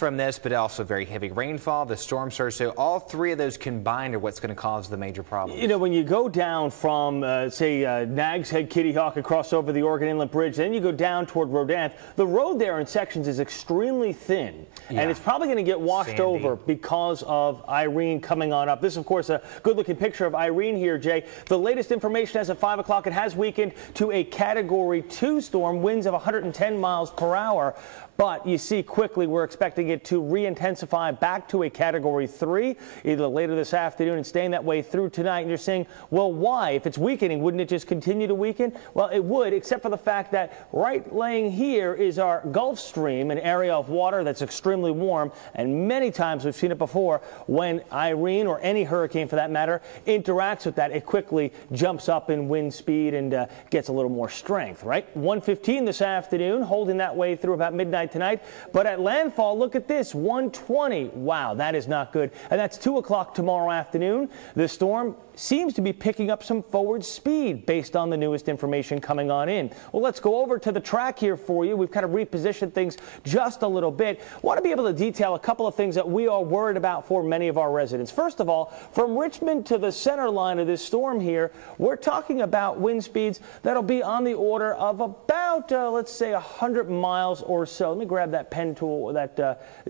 from this, but also very heavy rainfall, the storm surge. So all three of those combined are what's going to cause the major problems. You know, when you go down from, say, Nags Head, Kitty Hawk, across over the Oregon Inlet Bridge, then you go down toward Rodanthe, the road there in sections is extremely thin, and it's probably going to get washed over because of Irene coming on up. This, of course, a good-looking picture of Irene here, Jay. The latest information as of 5 o'clock, it has weakened to a Category 2 storm, winds of 110 miles per hour. But you see quickly we're expecting it to re-intensify back to a Category 3 either later this afternoon and staying that way through tonight. And you're saying, well, why? If it's weakening, wouldn't it just continue to weaken? Well, it would, except for the fact that right laying here is our Gulf Stream, an area of water that's extremely warm. And many times we've seen it before when Irene, or any hurricane for that matter, interacts with that, it quickly jumps up in wind speed and gets a little more strength, right? 1:15 this afternoon, holding that way through about midnight tonight, but at landfall, look at this, 1:20. Wow, that is not good. And that's 2 o'clock tomorrow afternoon. The storm seems to be picking up some forward speed based on the newest information coming on in. Well, let's go over to the track here for you. We've kind of repositioned things just a little bit. Want to be able to detail a couple of things that we are worried about for many of our residents. First of all, from Richmond to the center line of this storm here, we're talking about wind speeds that'll be on the order of about, let's say, 100 miles or so. Let me grab that pen tool, that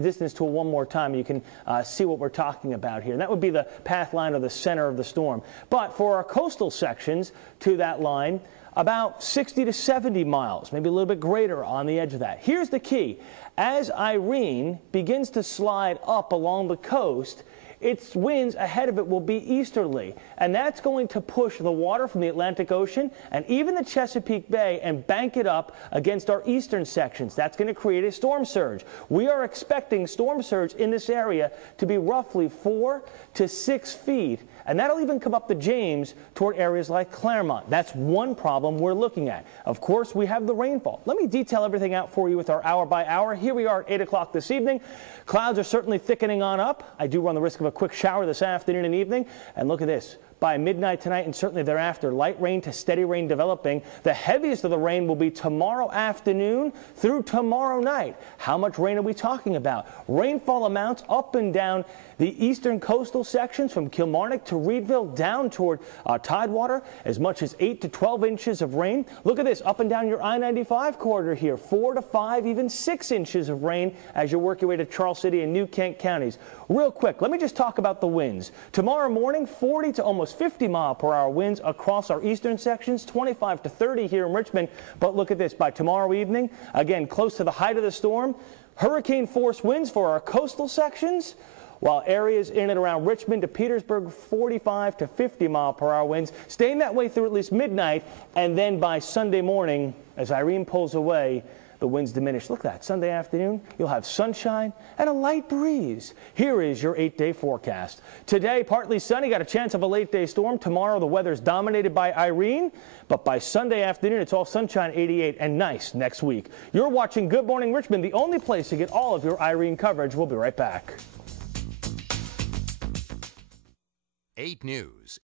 distance tool one more time. You can see what we're talking about here. And that would be the path line or the center of the storm. But for our coastal sections to that line, about 60 to 70 miles, maybe a little bit greater on the edge of that. Here's the key. As Irene begins to slide up along the coast, its winds ahead of it will be easterly, and that's going to push the water from the Atlantic Ocean and even the Chesapeake Bay and bank it up against our eastern sections. That's going to create a storm surge. We are expecting storm surge in this area to be roughly 4 to 6 feet, and that'll even come up the James toward areas like Claremont. That's one problem we're looking at. Of course, we have the rainfall. Let me detail everything out for you with our hour by hour. Here we are at 8 o'clock this evening. Clouds are certainly thickening on up. I do run the risk of a quick shower this afternoon and evening. And look at this. By midnight tonight and certainly thereafter, light rain to steady rain developing. The heaviest of the rain will be tomorrow afternoon through tomorrow night. How much rain are we talking about? Rainfall amounts up and down the eastern coastal sections from Kilmarnock to Reedville down toward Tidewater, as much as 8 to 12 inches of rain. Look at this, up and down your I-95 corridor here, 4 to 5, even 6 inches of rain as you work your way to Charles City and New Kent counties. Real quick, let me just talk about the winds. Tomorrow morning, 40 to almost 50-mile-per-hour winds across our eastern sections, 25 to 30 here in Richmond. But look at this, by tomorrow evening, again, close to the height of the storm, hurricane-force winds for our coastal sections, while areas in and around Richmond to Petersburg, 45 to 50-mile-per-hour winds, staying that way through at least midnight, and then by Sunday morning, as Irene pulls away, the winds diminish. Look at that. Sunday afternoon, you'll have sunshine and a light breeze. Here is your 8-day forecast. Today, partly sunny, got a chance of a late-day storm. Tomorrow, the weather's dominated by Irene, but by Sunday afternoon, it's all sunshine, 88, and nice next week. You're watching Good Morning Richmond, the only place to get all of your Irene coverage. We'll be right back. 8 News.